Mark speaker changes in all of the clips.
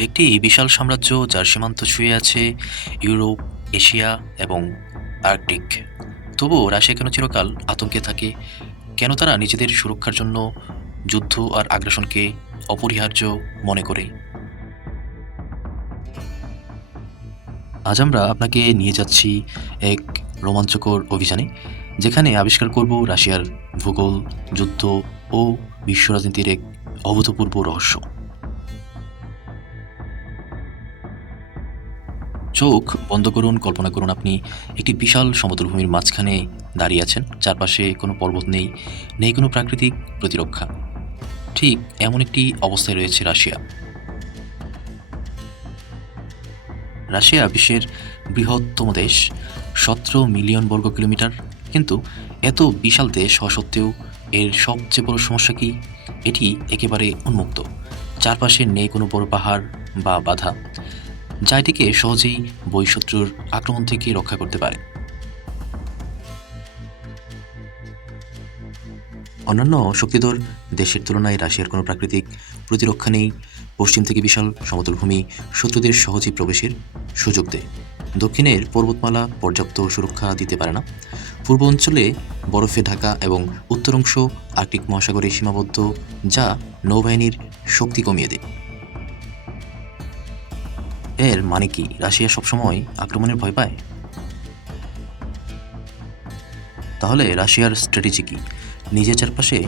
Speaker 1: একটি বিশাল সাম্রাজ্য যার সীমান্ত ছুঁয়ে আছে ইউরোপ, এশিয়া এবং আর্কটিক। তবুও রাশিয়া কেন চিরকাল আতঙ্কে থাকে? কেন তারা নিজেদের সুরক্ষার জন্য যুদ্ধ আর আগ্রাসনকে অপরিহার্য মনে করে? আজ আমরা আপনাকে নিয়ে যাচ্ছি এক রোমাঞ্চকর অভিযানে, যেখানে আবিষ্কার করব রাশিয়ার ভূগোল, যুদ্ধ ও বিশ্ব রাজনীতির এক অভূতপূর্ব রহস্য। চোখ বন্ধ করুন, কল্পনা করুন আপনি একটি বিশাল সমতল ভূমির মাঝখানে দাঁড়িয়ে আছেন। চারপাশে কোনো পর্বত নেই নেই কোনো প্রাকৃতিক প্রতিরক্ষা। ঠিক এমন একটি অবস্থায় রয়েছে রাশিয়া। রাশিয়া বিশ্বের বৃহত্তম দেশ, সতেরো মিলিয়ন বর্গ কিলোমিটার। কিন্তু এত বিশাল দেশ হওয়া সত্ত্বেও এর সবচেয়ে বড় সমস্যা কি? এটি একেবারে উন্মুক্ত। চারপাশে নেই কোনো বড় পাহাড় বা বাধা। যা এটিকে সহজেই বহিঃশত্রুর আক্রমণ থেকে রক্ষা করতে পারে। অন্যান্য শক্তিধর দেশের তুলনায় রাশিয়ার কোনো প্রাকৃতিক প্রতিরক্ষা নেই। পশ্চিম থেকে বিশাল সমতল ভূমি শত্রুদের সহজেই প্রবেশের সুযোগ দেয়। দক্ষিণের পর্বতমালা পর্যাপ্ত সুরক্ষা দিতে পারে না। পূর্ব অঞ্চলে বরফে ঢাকা এবং উত্তর অংশ আর্কটিক মহাসাগরে সীমাবদ্ধ, যা নৌবাহিনীর শক্তি কমিয়ে দেয়। এর মানে কি? রাশিয়া সবসময় আক্রমণের ভয় পায়? তাহলে রাশিয়ার স্ট্র্যাটেজি কি? নিজের চারপাশে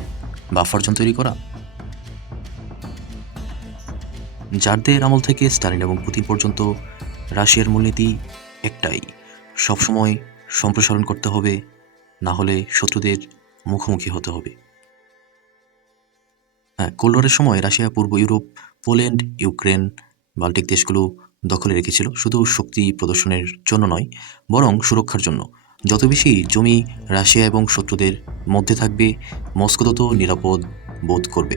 Speaker 1: বাফার জোন তৈরি করা? জারদের আমল থেকে স্টালিন এবং পুতিন পর্যন্ত রাশিয়ার মূলনীতি একটাই, সবসময় সম্প্রসারণ করতে হবে, না হলে শত্রুদের মুখোমুখি হতে হবে। হ্যাঁ কোল্ড সময় রাশিয়া পূর্ব ইউরোপ, পোল্যান্ড, ইউক্রেন, বাল্টিক দেশগুলো দখলে রেখেছিল, শুধু শক্তি প্রদর্শনের জন্য নয়, বরং সুরক্ষার জন্য। যত বেশি জমি রাশিয়া এবং শত্রুদের মধ্যে থাকবে, মস্কো তত নিরাপদ বোধ করবে।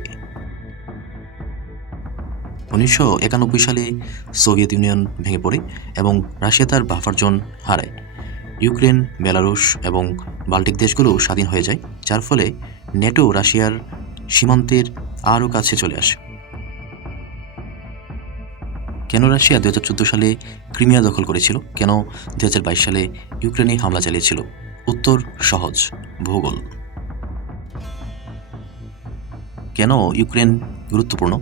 Speaker 1: উনিশশো একানব্বই সালে সোভিয়েত ইউনিয়ন ভেঙে পড়ে এবং রাশিয়া তার বাফার হারায়। ইউক্রেন, বেলারুশ এবং বাল্টিক দেশগুলো স্বাধীন হয়ে যায়, যার ফলে নেটো রাশিয়ার সীমান্তের আরও কাছে চলে আসে। কেন রাশিয়া দু হাজার চোদ্দ সালে ক্রিমিয়া দখল করেছিল? কেন দু হাজার বাইশ সালে ইউক্রেনে হামলা চালিয়েছিল? উত্তর, সহজ, ভূগোল। কেন ইউক্রেন গুরুত্বপূর্ণ?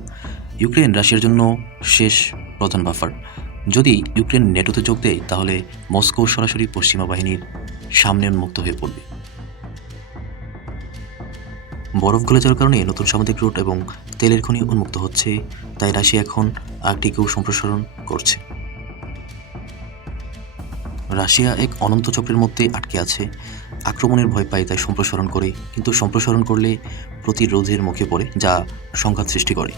Speaker 1: ইউক্রেন রাশিয়ার জন্য শেষ প্রধান বাফার। যদি ইউক্রেন নেটোতে যোগ দেয়, তাহলে মস্কো সরাসরি পশ্চিমা বাহিনীর সামনে উন্মুক্ত হয়ে পড়বে। বরফ গলে যাওয়ার কারণে নতুন সামুদ্রিক রুট এবং তেলের খনি উন্মুক্ত হচ্ছে, তাই রাশিয়া এখন আর্কটিকেও সম্প্রসারণ করছে। রাশিয়া এক অনন্ত চক্রের মধ্যে আটকে আছে। আক্রমণের ভয় পায় তাই সম্প্রসারণ করে, কিন্তু সম্প্রসারণ করলে প্রতিরোধের মুখে পড়ে, যা সংঘাত সৃষ্টি করে।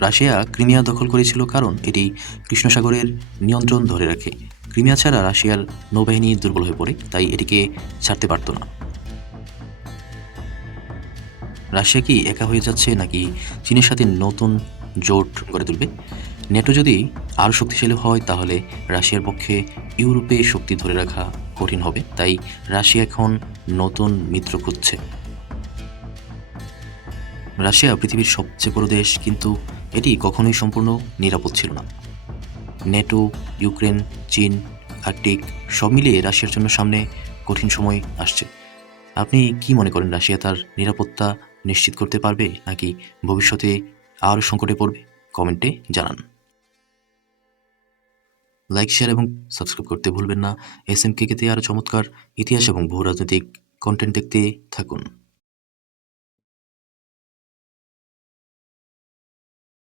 Speaker 1: রাশিয়া ক্রিমিয়া দখল করেছিল কারণ এটি কৃষ্ণসাগরের নিয়ন্ত্রণ ধরে রাখে। ক্রিমিয়া ছাড়া রাশিয়ার নৌবাহিনী দুর্বল হয়ে পড়ে, তাই এটিকে ছাড়তে পারত না। রাশিয়া কি একা হয়ে যাচ্ছে নাকি চীনের সাথে নতুন জোট গড়ে তুলবে? নেটো যদি আরও শক্তিশালী হয়, তাহলে রাশিয়ার পক্ষে ইউরোপে শক্তি ধরে রাখা কঠিন হবে, তাই রাশিয়া এখন নতুন মিত্র খুঁজছে। রাশিয়া পৃথিবীর সবচেয়ে বড় দেশ, কিন্তু এটি কখনোই সম্পূর্ণ নিরাপদ ছিল না। নেটো, ইউক্রেন, চীন, আর্কটিক সব মিলিয়ে রাশিয়ার জন্য সামনে কঠিন সময় আসছে। আপনি কি মনে করেন রাশিয়া তার নিরাপত্তা নিশ্চিত করতে পারবে নাকি ভবিষ্যতে আরও সংকটে পড়বে? কমেন্টে জানান। লাইক, শেয়ার এবং সাবস্ক্রাইব করতে ভুলবেন না। এস এম কেতে আরও চমৎকার ইতিহাস এবং ভূ রাজনৈতিক কন্টেন্ট দেখতে থাকুন।